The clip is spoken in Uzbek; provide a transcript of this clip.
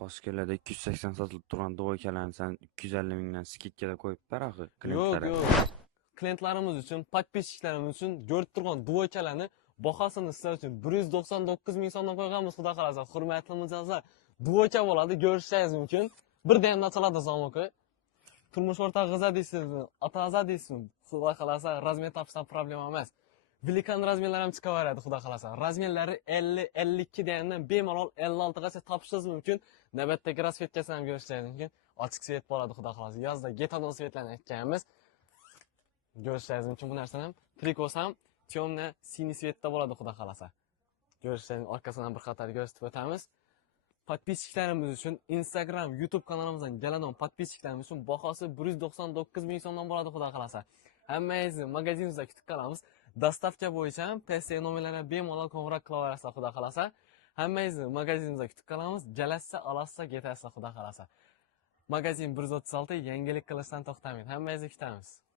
Boshqalarda 280 sotilib turgan duvoykalarni sen 250 mingdan skidkada qo'yib ber axir Yo'q, klientlarga. yo'q. Klientlarimiz uchun, podpisчиklarimiz uchun ko'rib turgan duvoykalarni bahosini sizlar uchun 199 ming so'mdan qo'yganmiz, xudo xolasa. Hurmatli mijozlar, duvoyka bo'ladi, ko'rishingiz mumkin. Birda ham nachaladi zomoqi. Turmush o'rtog'ingiz deysizmi, otangiz deysizmi, xudo xolasa razmer topishdan problema emas. Velikan razmerlar ham chiqaveradi, xudo xolasa. Razmerlari 50, 52 degandan bemalol 56 gacha topishingiz mumkin. Navbatdagi rasvetkasini ham ko'rishingiz mumkin. Ochiq svet bo'ladi, xudo xolasa. Yozda getanol svetlarni aytganmiz. Ko'rishingiz mumkin bu narsani ham. Trikos ham temna siniy svetda bo'ladi, xudo xolasa. Ko'rishingiz orqasidan bir qator ko'rsatib o'tamiz. Podpisчиklarimiz uchun Instagram, YouTube kanalimizdan keladigan podpisчиklarimiz uchun bahosi 199 ming so'mdan bo'ladi, xudo xolasa. Hammangizni magazinimizda kutib qolamiz. Dastavka bo'yicha ham PSE nomerlarga bemalol qo'ng'iroq qilaverasizlar, xudo xolasa. Hammangizni magazinimizda kutib qolamiz. Jalassa, olasiz, ketasizlar, xudo xolasa. Magazin 136 yangilik qilishdan to'xtamaydi. Hammangizni kutamiz.